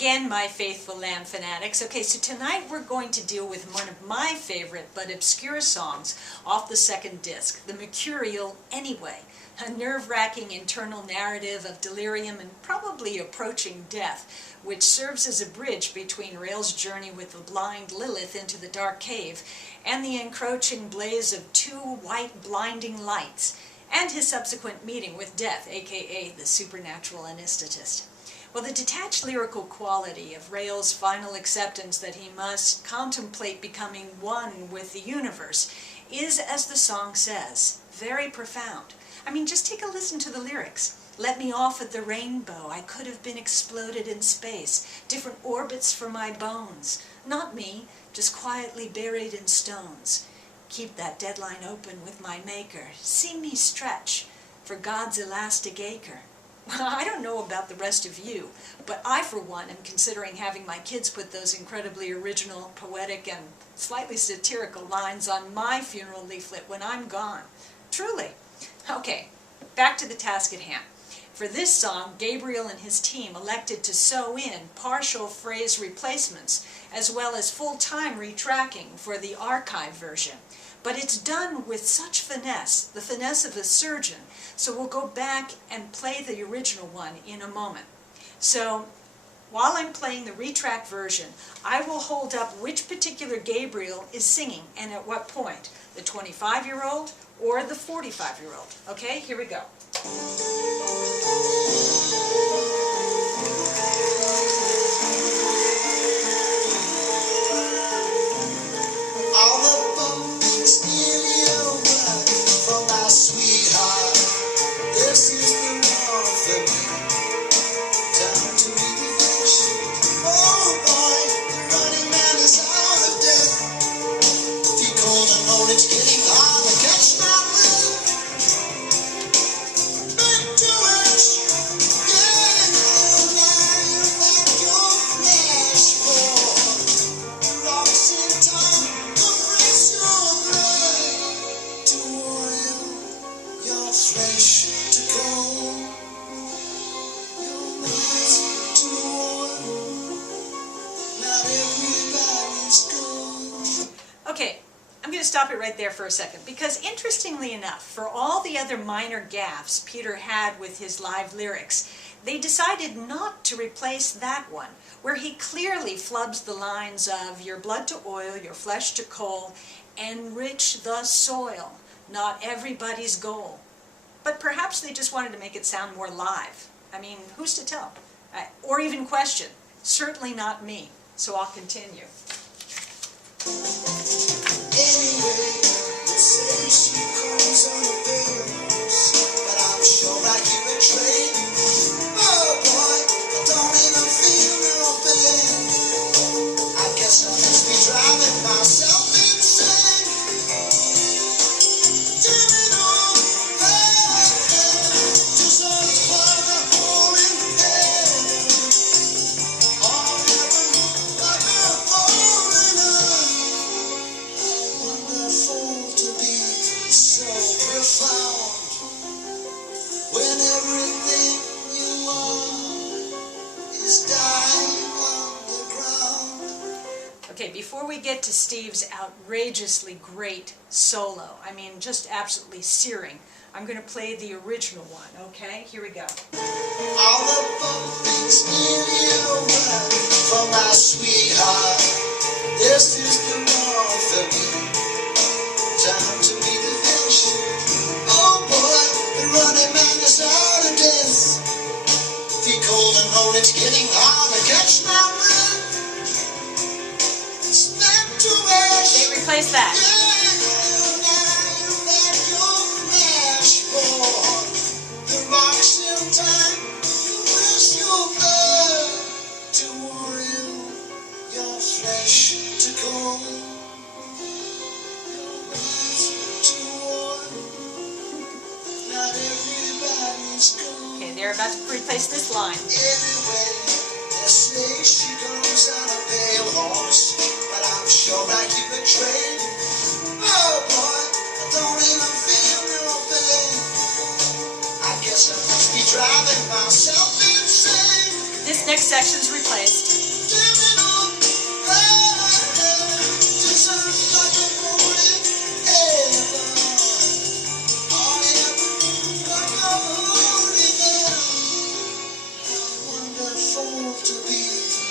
again, my faithful Lamb fanatics. Okay, so tonight we're going to deal with one of my favorite but obscure songs off the second disc, The Mercurial Anyway, a nerve-wracking internal narrative of delirium and probably approaching death, which serves as a bridge between Rael's journey with the blind Lilith into the dark cave and the encroaching blaze of two white blinding lights, and his subsequent meeting with Death, aka the supernatural anesthetist. Well, the detached lyrical quality of Rael's final acceptance that he must contemplate becoming one with the universe is, as the song says, very profound. I mean, just take a listen to the lyrics. Let me off at the rainbow, I could have been exploded in space, different orbits for my bones. Not me, just quietly buried in stones. Keep that deadline open with my maker, see me stretch for God's elastic acre. I don't know about the rest of you, but I, for one, am considering having my kids put those incredibly original, poetic, and slightly satirical lines on my funeral leaflet when I'm gone. Truly. Okay, back to the task at hand. For this song, Gabriel and his team elected to sew in partial phrase replacements, as well as full-time retracking for the archive version. But it's done with such finesse, the finesse of a surgeon, so we'll go back and play the original one in a moment. So, while I'm playing the retrack version, I will hold up which particular Gabriel is singing and at what point, the 25-year-old or the 45-year-old. Okay, here we go. Okay, I'm going to stop it right there for a second, because interestingly enough, for all the other minor gaffes Peter had with his live lyrics, they decided not to replace that one, where he clearly flubs the lines of your blood to oil, your flesh to coal, enrich the soil, not everybody's goal. But perhaps they just wanted to make it sound more live. I mean, who's to tell? Or even question. Certainly not me. So I'll continue. Anyway, they say she comes unavailable, but I'm sure I keep it straight. Oh boy, I don't even feel no pain. I guess I must be driving myself insane. Turning on, to such fun a hole in heaven. All heaven like a hole in earth. Wonderful to be so profound when everything you are is dying on the ground. Okay, before we get to Steve's outrageously great solo, I mean just absolutely searing, I'm going to play the original one, okay? Here we go. All the bumpings in your world for my sweetheart. This is the one for me. Time to be the fish. Oh boy, the running man is out of death. Feel cold and know it's getting hard to catch my breath. Snap to ash. They replaced that. Yeah, now you let your flash fall. The rocks in time compress your blood to oil your flesh to gold. Okay, they're about to replace this line. Anyway, they say she goes on a pale horse, but I'm sure I keep it trained. Oh boy, I don't even feel no pain. I guess I must be driving myself insane. This next section's replaced. To be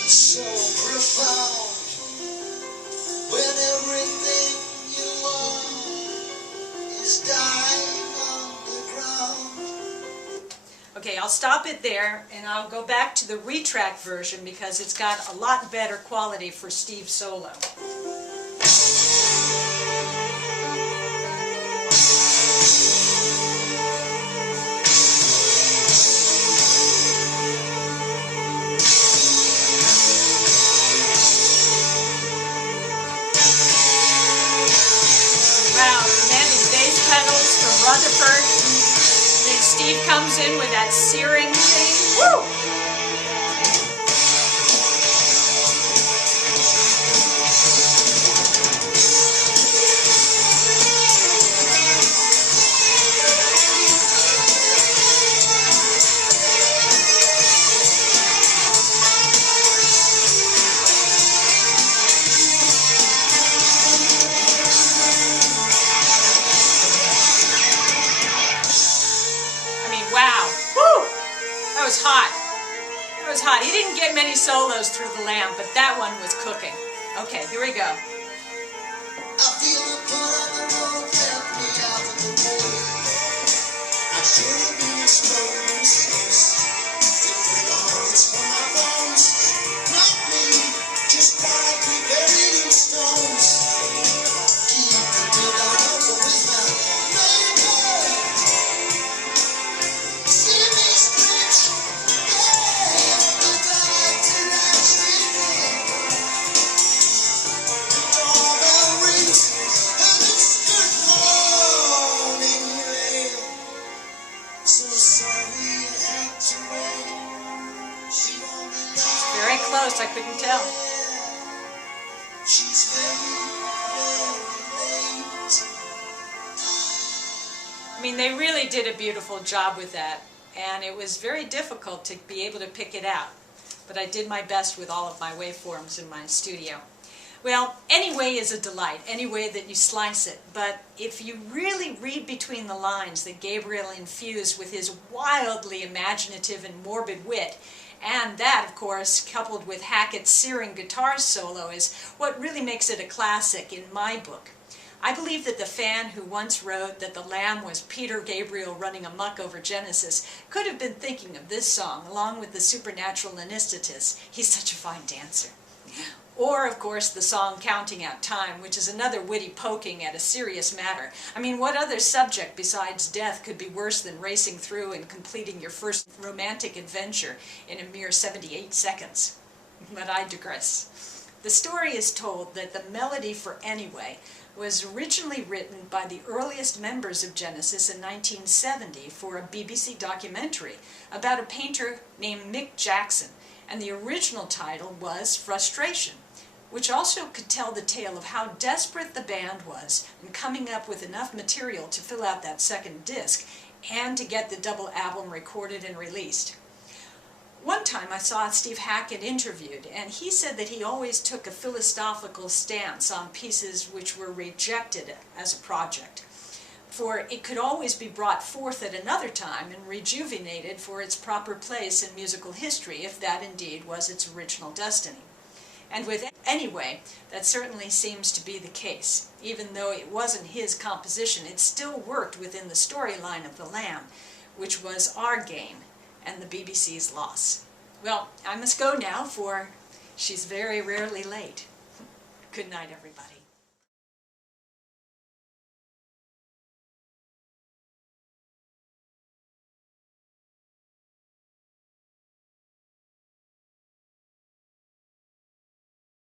so profound when everything you are is dying underground. Okay, I'll stop it there and I'll go back to the retrack version because it's got a lot better quality for Steve's solo. Wow, demanding bass pedals from Rutherford. Then Steve comes in with that searing thing. Woo! Wow. Woo! That was hot. That was hot. He didn't get many solos through the Lamb, but that one was cooking. Okay, here we go. I feel the pull of the road left me out of the way. I should have been exploding since the it's for my bones. Not me, just quietly buried in stones. Keep the good out with my neighbor. See me stretch, yeah, the back to last weekend. The doorbell rings and it's good morning rain. So sorry you had to wait. She only lost. Very close, I couldn't tell. She's very, very late. I mean, they really did a beautiful job with that, and it was very difficult to be able to pick it out. But I did my best with all of my waveforms in my studio. Well, any way is a delight, any way that you slice it. But if you really read between the lines that Gabriel infused with his wildly imaginative and morbid wit, and that, of course, coupled with Hackett's searing guitar solo, is what really makes it a classic in my book. I believe that the fan who once wrote that the Lamb was Peter Gabriel running amok over Genesis could have been thinking of this song, along with the supernatural anesthetist. He's such a fine dancer. Or, of course, the song Counting Out Time, which is another witty poking at a serious matter. I mean, what other subject besides death could be worse than racing through and completing your first romantic adventure in a mere 78 seconds? But I digress. The story is told that the melody for Anyway was originally written by the earliest members of Genesis in 1970 for a BBC documentary about a painter named Mick Jackson, and the original title was Frustration, which also could tell the tale of how desperate the band was in coming up with enough material to fill out that second disc and to get the double album recorded and released. One time I saw Steve Hackett interviewed, and he said that he always took a philosophical stance on pieces which were rejected as a project, for it could always be brought forth at another time and rejuvenated for its proper place in musical history, if that indeed was its original destiny. And with Anyway, that certainly seems to be the case. Even though it wasn't his composition, it still worked within the storyline of The Lamb, which was our gain and the BBC's loss. Well, I must go now, for she's very rarely late. Good night, everybody.